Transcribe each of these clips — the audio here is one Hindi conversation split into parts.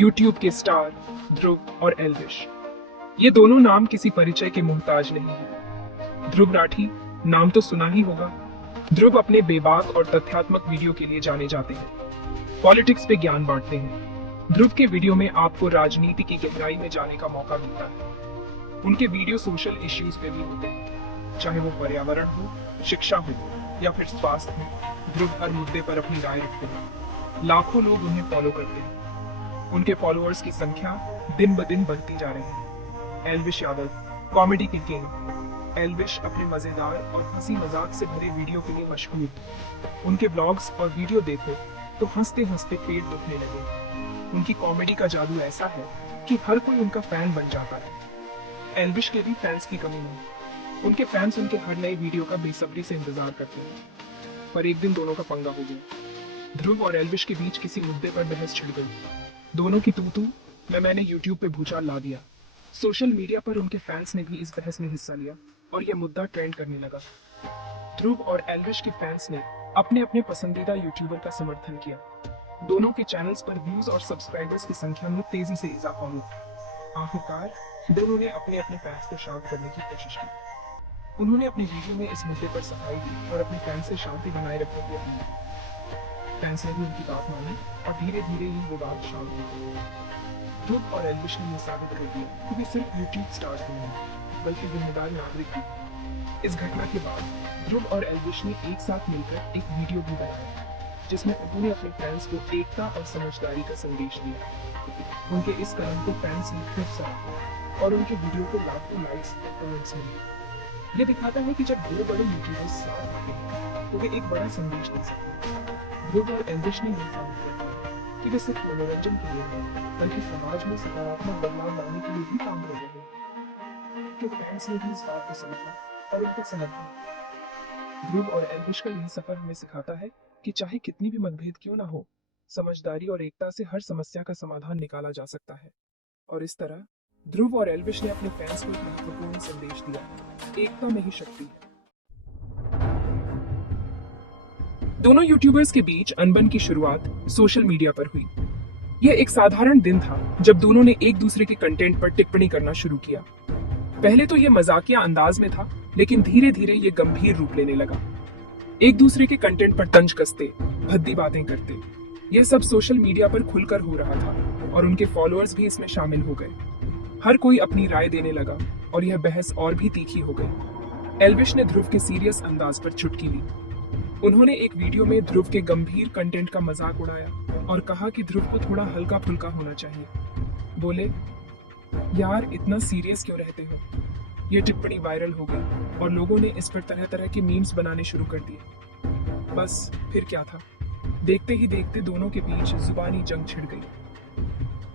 यूट्यूब के स्टार ध्रुव और एल्विश। ये दोनों नाम किसी परिचय के मोहताज नहीं है। ध्रुव राठी नाम तो सुना ही होगा। ध्रुव अपने बेबाक और तथ्यात्मक वीडियो के लिए जाने जाते हैं। पॉलिटिक्स पे ज्ञान बांटते हैं। ध्रुव के वीडियो में आपको राजनीति की गहराई में जाने का मौका मिलता है। उनके वीडियो सोशल इश्यूज पे भी होते हैं, चाहे वो पर्यावरण हो, शिक्षा हो या फिर स्वास्थ्य हो। ध्रुव हर मुद्दे पर अपनी राय रखते हैं। लाखों लोग उन्हें फॉलो करते हैं। उनके फॉलोअर्स की संख्या दिन ब दिन बढ़ती जा रही है। एल्विश यादव कॉमेडी के किंग। एल्विश अपने मजेदार और हंसी मजाक से भरे वीडियो के लिए मशहूर। उनके ब्लॉग्स और वीडियो देखो तो हंसते हंसते पेट दुखने लगे। उनकी कॉमेडी का जादू ऐसा है कि हर कोई उनका फैन बन जाता है। एल्विश के भी फैंस की कमी नहीं। उनके फैंस उनके हर नए वीडियो का बेसब्री से इंतजार करते हैं। पर एक दिन दोनों का पंगा हो गया। ध्रुव और एल्विश के बीच किसी मुद्दे पर बहस छिड़ गई। दोनों की तू में मैंने यूट्यूब पे भूचाल ला दिया। सोशल मीडिया पर उनके फैंस ने भी इस बहस में हिस्सा लिया और यह मुद्दा ट्रेंड करने लगा। ध्रुव और एल्विश के फैंस ने अपने अपने पसंदीदा यूट्यूबर का समर्थन किया। दोनों के चैनल्स पर व्यूज और सब्सक्राइबर्स की संख्या में तेजी से इजाफा हुआ। आखिरकार दोनों ने अपने अपने फैंस को शांत करने की कोशिश की। उन्होंने अपने वीडियो में इस मुद्दे पर सफाई दी और अपने फैंस से शांति बनाए रखने की अपील की। फैंस ने भी उनकी बात मानी और धीरे धीरे ये विवाद शांत हो गया। ध्रुव और एल्विश ने यह साबित कर दिया कि वे सिर्फ यूट्यूब स्टार्स नहीं हैं, बल्कि जिम्मेदार नागरिक भी। इस घटना के बाद ध्रुव और एल्विश ने एक साथ मिलकर एक वीडियो भी बनाया, जिसमें उन्होंने अपने फैंस को एकता और समझदारी का संदेश दिया। उनके इस कदम को फैंस ने खूब सराहा और उनके वीडियो को लाखों लाइक्स और कमेंट्स मिले। ये दिखाता है कि जब दो बड़े यूट्यूबर्स साथ आते हैं तो वे एक बड़ा संदेश दे सकते हैं। ध्रुव और एल्विश ने यह साबित कर दिया कि वे सिर्फ मनोरंजन के लिए नहीं, बल्कि समाज में सकारात्मक बदलाव लाने के लिए भी काम कर रहे हैं। उनके फैंस ने भी इस बात को समझा और उनको समर्थन। ध्रुव और एल्विश का यह सफर हमें सिखाता है कि चाहे कितनी भी मतभेद क्यों ना हो, समझदारी और एकता से हर समस्या का समाधान निकाला जा सकता है। और इस तरह ध्रुव और एल्विश ने अपने फैंस को एक महत्वपूर्ण संदेश दिया, एकता में ही शक्ति है। दोनों यूट्यूबर्स के बीच अनबन की शुरुआत सोशल मीडिया पर हुई। यह एक साधारण दिन था जब दोनों ने एक दूसरे के कंटेंट पर टिप्पणी करना शुरू किया। पहले तो यह मजाकिया अंदाज में था, लेकिन धीरे धीरे यह गंभीर रूप लेने लगा। एक दूसरे के कंटेंट पर तंज कसते, भद्दी बातें करते। यह सब सोशल मीडिया पर खुलकर हो रहा था और उनके फॉलोअर्स भी इसमें शामिल हो गए। हर कोई अपनी राय देने लगा और यह बहस और भी तीखी हो गई। एल्विश ने ध्रुव के सीरियस अंदाज पर चुटकी ली। उन्होंने एक वीडियो में ध्रुव के गंभीर कंटेंट का मजाक उड़ाया और कहा कि ध्रुव को थोड़ा हल्का फुल्का होना चाहिए। बोले, यार इतना सीरियस क्यों रहते हो। ये टिप्पणी वायरल हो गई और लोगों ने इस पर तरह तरह के मीम्स बनाने शुरू कर दिए। बस फिर क्या था, देखते ही देखते दोनों के बीच जुबानी जंग छिड़ गई।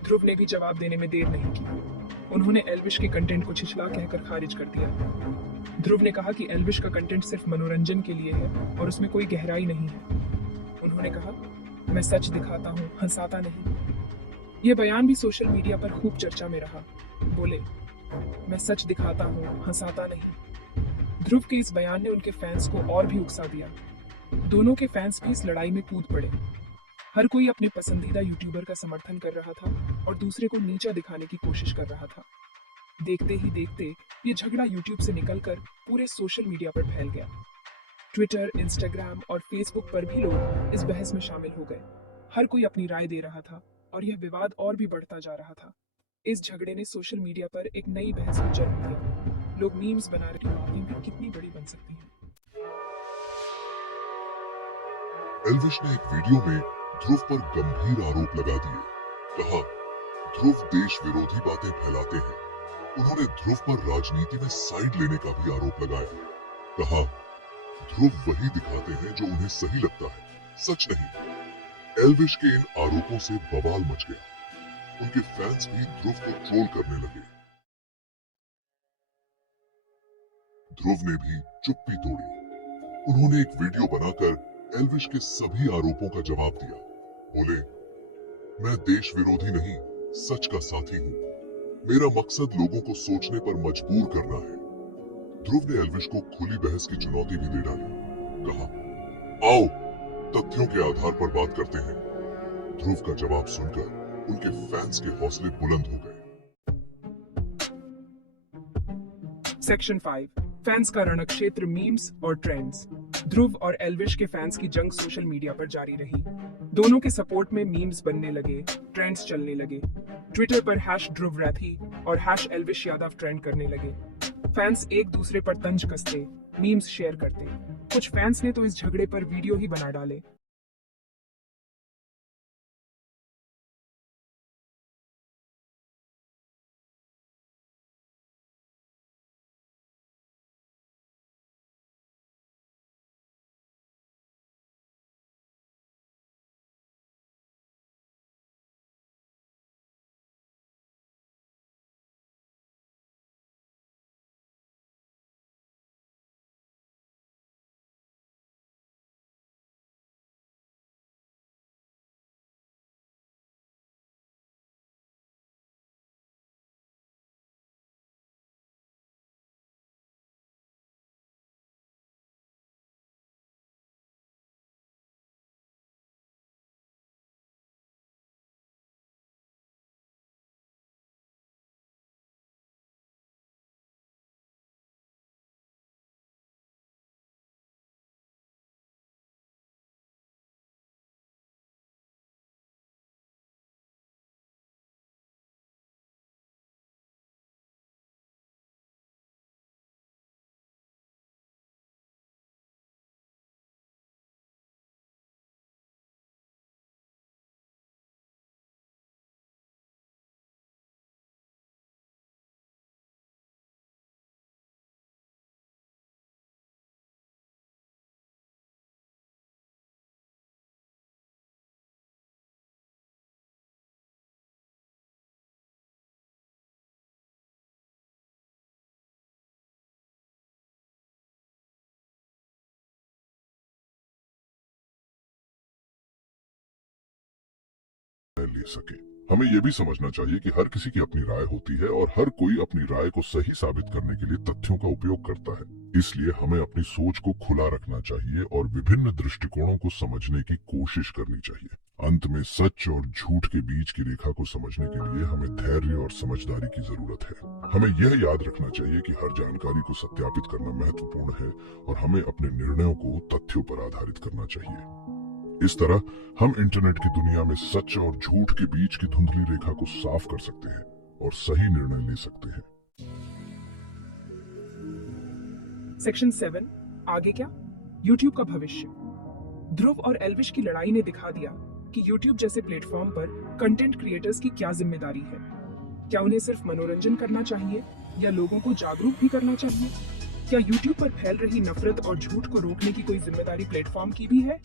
ध्रुव ने भी जवाब देने में देर नहीं की। उन्होंने एल्विश के कंटेंट को छिछला कहकर खारिज कर दिया। ध्रुव ने कहा कि एल्विश का कंटेंट सिर्फ मनोरंजन के लिए है और उसमें कोई गहराई नहीं है। उन्होंने कहा, मैं सच दिखाता हूँ, हंसाता नहीं। यह बयान भी सोशल मीडिया पर खूब चर्चा में रहा। बोले, मैं सच दिखाता हूँ, हंसाता नहीं। ध्रुव के इस बयान ने उनके फैंस को और भी उकसा दिया। दोनों के फैंस भी इस लड़ाई में कूद पड़े। हर कोई अपने पसंदीदा यूट्यूबर का समर्थन कर रहा था और दूसरे को नीचा दिखाने की कोशिश कर रहा था। देखते ही देखते ये झगड़ा यूट्यूब से निकलकर पूरे सोशल मीडिया पर फैल गया। ट्विटर, इंस्टाग्राम और फेसबुक पर भी लोग इस बहस में शामिल हो गए। हर कोई अपनी राय दे रहा था और यह विवाद और भी बढ़ता जा रहा था। इस झगड़े ने सोशल मीडिया पर एक नई बहस को जन्म दिया। लोग मीम्स बना रहे बातें भी कितनी बड़ी बन सकती हैं। एल्विश ने एक वीडियो में ध्रुव पर गंभीर आरोप लगा दिए। कहा, ध्रुव देश विरोधी बातें फैलाते हैं। उन्होंने ध्रुव पर राजनीति में साइड लेने का भी आरोप लगाया। कहा, ध्रुव वही दिखाते हैं जो उन्हें सही लगता है, सच नहीं। एल्विश के इन आरोपों से बवाल मच गया। उनके फैंस भी ध्रुव को ट्रोल करने लगे। ध्रुव ने भी चुप्पी तोड़ी। उन्होंने एक वीडियो बनाकर एल्विश के सभी आरोपों का जवाब दिया। बोले, मैं देश विरोधी नहीं, सच का साथी हूँ। मेरा मकसद लोगों को सोचने पर मजबूर करना है। ध्रुव ने एल्विश को खुली बहस की चुनौती भी दे डाली। कहा, आओ तथ्यों के आधार पर बात करते हैं। ध्रुव का जवाब सुनकर उनके फैंस के हौसले बुलंद हो गए। सेक्शन 5 फैंस का रणक्षेत्र मीम्स और ट्रेंड्स। ध्रुव और एल्विश के फैंस की जंग सोशल मीडिया पर जारी रही। दोनों के सपोर्ट में मीम्स बनने लगे, ट्रेंड्स चलने लगे। ट्विटर पर #ध्रुव रैथी और #एल्विश यादव ट्रेंड करने लगे। फैंस एक दूसरे पर तंज कसते, मीम्स शेयर करते। कुछ फैंस ने तो इस झगड़े पर वीडियो ही बना डाले। ले सके। हमें यह भी समझना चाहिए कि हर किसी की अपनी राय होती है और हर कोई अपनी राय को सही साबित करने के लिए तथ्यों का उपयोग करता है। इसलिए हमें अपनी सोच को खुला रखना चाहिए और विभिन्न दृष्टिकोणों को समझने की कोशिश करनी चाहिए। अंत में सच और झूठ के बीच की रेखा को समझने के लिए हमें धैर्य और समझदारी की जरूरत है। हमें यह याद रखना चाहिए कि हर जानकारी को सत्यापित करना महत्वपूर्ण है और हमें अपने निर्णयों को तथ्यों पर आधारित करना चाहिए। इस तरह हम इंटरनेट की दुनिया में सच और झूठ के बीच की धुंधली रेखा को साफ कर सकते हैं और सही निर्णय ले सकते हैं। सेक्शन 7 आगे क्या? यूट्यूब का भविष्य। ध्रुव और एल्विश की लड़ाई ने दिखा दिया कि यूट्यूब जैसे प्लेटफॉर्म पर कंटेंट क्रिएटर्स की क्या जिम्मेदारी है। क्या उन्हें सिर्फ मनोरंजन करना चाहिए या लोगों को जागरूक भी करना चाहिए? क्या यूट्यूब पर फैल रही नफरत और झूठ को रोकने की कोई जिम्मेदारी प्लेटफॉर्म की भी है?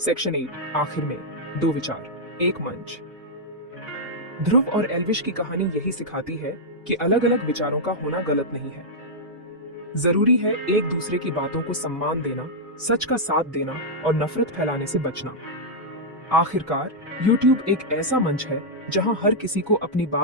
सेक्शन 8 आखिर में 2 विचार, एक मंच। ध्रुव और एल्विश की कहानी यही सिखाती है कि अलग अलग विचारों का होना गलत नहीं है। जरूरी है एक दूसरे की बातों को सम्मान देना, सच का साथ देना और नफरत फैलाने से बचना। आखिरकार YouTube एक ऐसा मंच है जहां हर किसी को अपनी बात